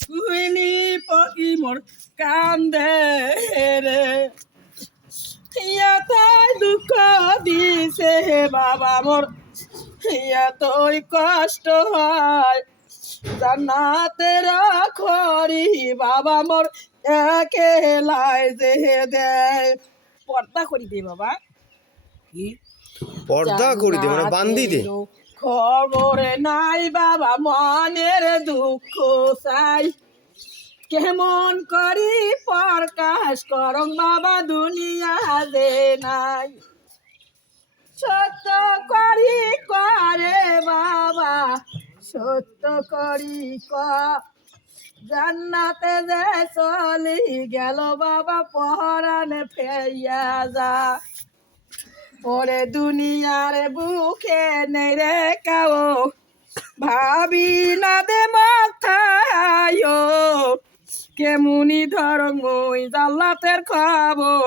কুইলি পকি মোর কান্দে রে তাই দুঃখ দিছে বাবা মোর এতই কষ্ট হয় জান্নাতের খড়ি বাবা মোর একেলায় যে দেয় পর্দা করি দে বাবা কি পর্দা করে দে মানে বান্দি দে খবর নাই বাবা মনের দুঃখ চাই কেমন করি প্রকাশ করং বাবা দুনিয়া দে নাই সত্য করি করে বাবা সত্য করি জান্নাতে যে চলি গেল বাবা পরাণে ফেইয়া যা ওরে দুনিয়ার বুকে নেই রে কাও ভাবি না দে মাথায় কেমনি ধরং ওই জাল্লাতের খবর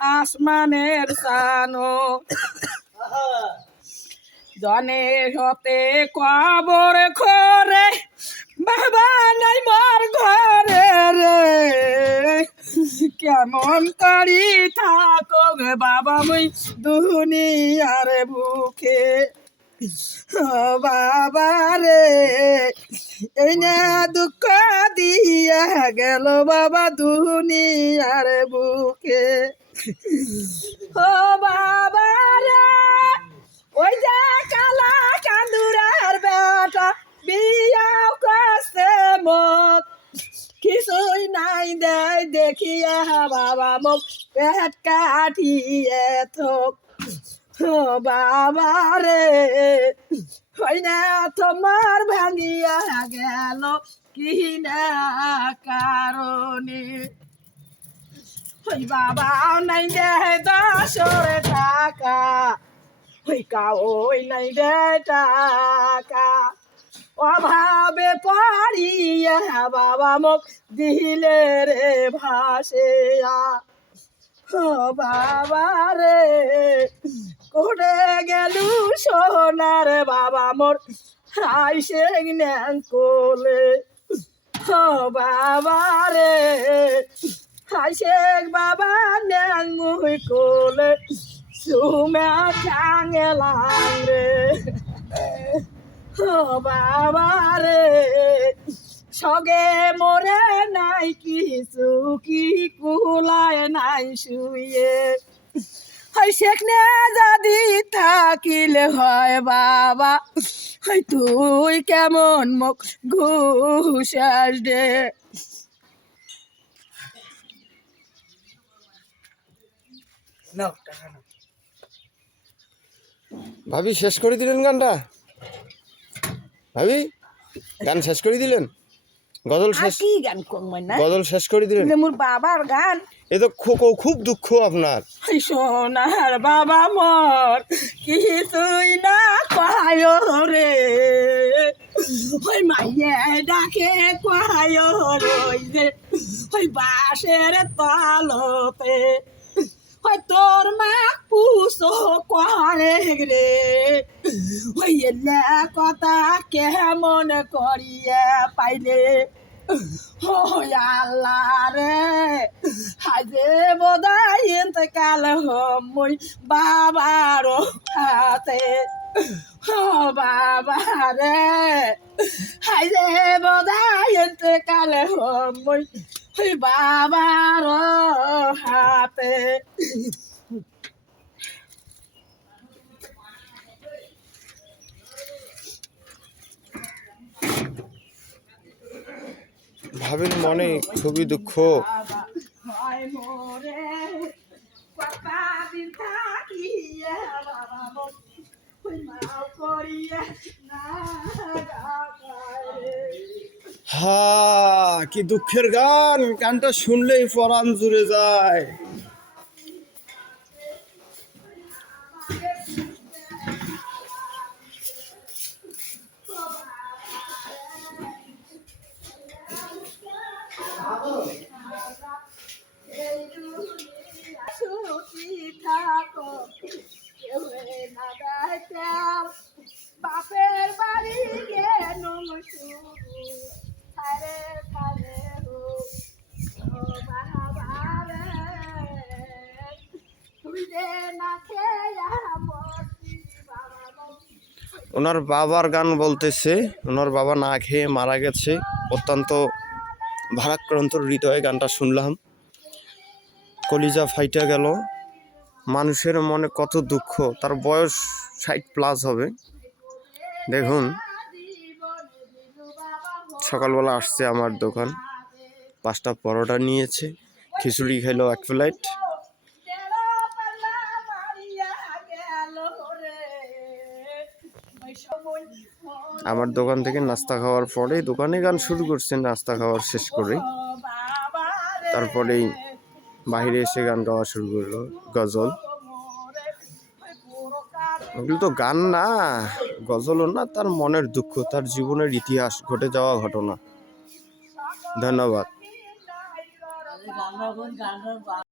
আসমানের সানো জনে হতে খবর খরে বাবা নাই মোর ঘরে রে কেমন করি থাকো গে বাবা মুই দুনিয়ার বুকে বাবা রে এই না দুঃখ দিয়া গেল বাবা দুনিয়ার বুকে ও বাবা রে ওই যে কালা কান্দুরার বেটা বিয়াও করছে মত কিছুই নাই দেয় দেখিয়া বাবা মুখ পেট কাটিয়ে থোক ও বাবা রে ওই না তোমার ভাঙিয়া গেল কি না কারণে ওই বাবা নাই দে দশর টাকা ওই ওই নাই দে টাকা অভাবে পড়িয়া বাবা মুখ দিলে রে ভাসিয়া ও বাবা রে কোটে গেলু সোনার বাবা মোর আইসে ন্যাং কোলে ও বাবা রে আইসে বাবা ন্যাং মুই কোলে সুমে জাঙ্গেলাম রে ও বাবা রে সগে মোরে নাই কিছু কি কুলায় নাই শুয়ে হয় সেখানে যদি থাকিলে হয় বাবা হয় তুই কেমন মুখ ঘুষাস দে ভাবি শেষ করে দিলেন গানটা ভাবি গান শেষ করে দিলেন গজল শেষ কি গান করবেন না গজল শেষ করে দিলেন মোর বাবার গান এ তো খুব দুঃখ আপনার সোনার বাবা মোর কিছুই না পায় রে ওই মাইয়ে ডাকে পায় রই যে ওই বাঁশের তালতে ওই তোর মা পুষো করে রে ওই এলে কথা কেমন করিয়া পাইলে ও আল্লাহ রে হাজে বোধাই ইন্তকাল হমই বাবার হাতে ও বাবা রে হাজে বোধাই ইন্তকাল হমই বাবার হাতে ভাবির মনে খুবই দুঃখ হা কি দুঃখের গান গানটা শুনলেই পরাণ জুড়ে যায় বাপের বাড়ি গেল শুরু ওনার বাবার গান বলতেছে। ওনার বাবা না খেয়ে মারা গেছে, অত্যন্ত ভারাক্রান্ত হৃদয়ে গানটা শুনলাম, কলিজা ফাইটা গেল। মানুষের মনে কত দুঃখ, তার বয়স 60+ হবে। দেখুন, সকালবেলা আসছে আমার দোকান, 5টা পরোটা নিয়েছে, খিচুড়ি খাইলো 1 প্লেট। আমার দোকান থেকে নাস্তা খাওয়ার পরে দোকানে গান শুরু করছেন, নাস্তা খাওয়ার শেষ করে তারপরেই বাইরে এসে গান গাওয়া শুরু করলো, গজল। ওগুলো তো গান না, গজলও না, তার মনের দুঃখ, তার জীবনের ইতিহাস, ঘটে যাওয়া ঘটনা। ধন্যবাদ।